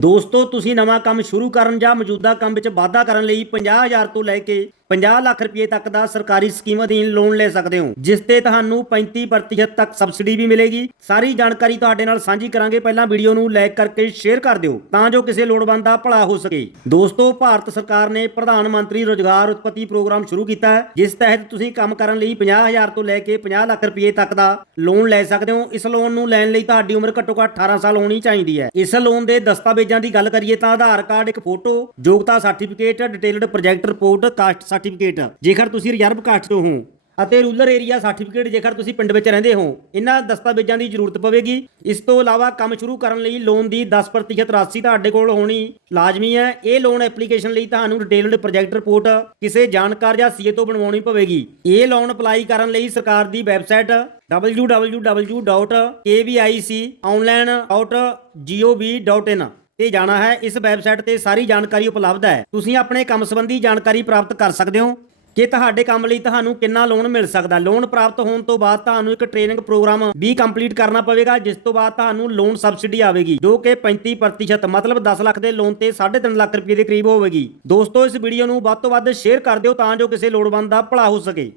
ਦੋਸਤੋ, ਤੁਸੀਂ ਨਵਾਂ ਕੰਮ ਸ਼ੁਰੂ ਕਰਨ ਜਾਂ ਮੌਜੂਦਾ ਕੰਮ ਵਿੱਚ ਵਾਧਾ ਕਰਨ ਲਈ 50000 ਤੋਂ ਲੈ ਕੇ 50 ਲੱਖ ਰੁਪਏ ਤੱਕ ਦਾ ਸਰਕਾਰੀ ਸਕੀਮ ਅਧੀਨ ਲੋਨ ਲੈ ਸਕਦੇ ਹੋ, ਜਿਸ ਤੇ ਤੁਹਾਨੂੰ 35% ਤੱਕ ਸਬਸਿਡੀ ਵੀ ਮਿਲੇਗੀ। ਸਾਰੀ ਜਾਣਕਾਰੀ ਤੁਹਾਡੇ ਨਾਲ ਸਾਂਝੀ ਕਰਾਂਗੇ। ਪਹਿਲਾਂ ਵੀਡੀਓ ਨੂੰ ਲਾਈਕ ਕਰਕੇ ਸ਼ੇਅਰ ਕਰ ਦਿਓ, ਤਾਂ ਜੋ ਕਿਸੇ ਲੋੜਵੰਦ ਦਾ ਭਲਾ ਹੋ ਸਕੇ। ਦੋਸਤੋ, ਭਾਰਤ ਸਰਕਾਰ ਨੇ ਪ੍ਰਧਾਨ ਮੰਤਰੀ ਰੋਜ਼ਗਾਰ ਉਤਪਤੀ ਪ੍ਰੋਗਰਾਮ ਸ਼ੁਰੂ ਕੀਤਾ ਹੈ, ਜਿਸ ਤਹਿਤ ਤੁਸੀਂ ਕੰਮ ਕਰਨ ਲਈ 50000 ਤੋਂ ਲੈ ਕੇ 50 ਲੱਖ ਰੁਪਏ ਤੱਕ ਦਾ ਲੋਨ ਲੈ ਸਕਦੇ ਹੋ। ਇਸ ਲੋਨ ਨੂੰ ਲੈਣ ਲਈ ਤੁਹਾਡੀ ਉਮਰ ਘੱਟੋ ਘੱਟ 18 ਸਾਲ ਹੋਣੀ ਚਾਹੀਦੀ ਹੈ। ਇਸ ਲੋਨ ਦੇ ਦਸਤਾਵੇਜ਼ਾਂ ਦੀ ਗੱਲ ਕਰੀਏ ਤਾਂ ਆਧਾਰ ਕਾਰਡ, ਇੱਕ ਫੋਟੋ ਯੋਗਤਾ certificate detailed project report caste certificate ਜੇਕਰ ਤੁਸੀਂ ਰਿਜ਼ਰਵ ਕਾਸਟ ਤੋਂ ਹੋ ਅਤੇ ਰੂਰਲ ਏਰੀਆ ਸਰਟੀਫਿਕੇਟ ਜੇਕਰ ਤੁਸੀਂ ਪਿੰਡ ਵਿੱਚ ਰਹਿੰਦੇ ਹੋ, ਇਹਨਾਂ ਦਸਤਾਵੇਜ਼ਾਂ ਦੀ ਜ਼ਰੂਰਤ ਪਵੇਗੀ। ਇਸ ਤੋਂ ਇਲਾਵਾ ਕੰਮ ਸ਼ੁਰੂ ਕਰਨ ਲਈ ਲੋਨ ਦੀ 10% ਰਾਸ਼ੀ ਤੁਹਾਡੇ ਕੋਲ ਹੋਣੀ ਲਾਜ਼ਮੀ ਹੈ। ਇਹ ਲੋਨ ਐਪਲੀਕੇਸ਼ਨ ਲਈ ਤੁਹਾਨੂੰ ਡਿਟੇਲਡ ਪ੍ਰੋਜੈਕਟ ਰਿਪੋਰਟ ਕਿਸੇ ਜਾਣਕਾਰ ਜਾਂ ਸੀਏ ਤੋਂ ਬਣਵਾਉਣੀ ਪਵੇਗੀ। ਇਹ ਲੋਨ ਅਪਲਾਈ ਕਰਨ ਲਈ ਸਰਕਾਰ ਦੀ ਵੈਬਸਾਈਟ www.kviconline.gov.in ਤੇ ਜਾਣਾ ਹੈ, ਇਸ ਵੈਬਸਾਈਟ ਤੇ ਸਾਰੀ ਜਾਣਕਾਰੀ ਉਪਲਬਧ ਹੈ। ਤੁਸੀਂ ਆਪਣੇ ਕੰਮ ਸੰਬੰਧੀ ਜਾਣਕਾਰੀ ਪ੍ਰਾਪਤ ਕਰ ਸਕਦੇ ਹੋ। ਕਿ ਤੁਹਾਡੇ ਕੰਮ ਲਈ ਤੁਹਾਨੂੰ ਕਿੰਨਾ ਲੋਨ ਮਿਲ ਸਕਦਾ ਲੋਨ ਪ੍ਰਾਪਤ ਹੋਣ ਤੋਂ ਬਾਅਦ ਤੁਹਾਨੂੰ ਇੱਕ ਟ੍ਰੇਨਿੰਗ ਪ੍ਰੋਗਰਾਮ ਵੀ ਕੰਪਲੀਟ ਕਰਨਾ ਪਵੇਗਾ, ਜਿਸ ਤੋਂ ਬਾਅਦ ਤੁਹਾਨੂੰ ਲੋਨ ਸਬਸਿਡੀ ਆਵੇਗੀ, ਜੋ ਕਿ 35% ਮਤਲਬ 10 ਲੱਖ ਦੇ ਲੋਨ ਤੇ 3.5 ਲੱਖ ਰੁਪਏ ਦੇ ਕਰੀਬ ਹੋਵੇਗੀ। ਦੋਸਤੋ, ਇਸ ਵੀਡੀਓ ਨੂੰ ਵੱਧ ਤੋਂ ਵੱਧ ਸ਼ੇਅਰ ਕਰ ਦਿਓ ਤਾਂ ਜੋ ਕਿਸੇ ਲੋੜਵੰਦ ਦਾ ਭਲਾ ਹੋ ਸਕੇ।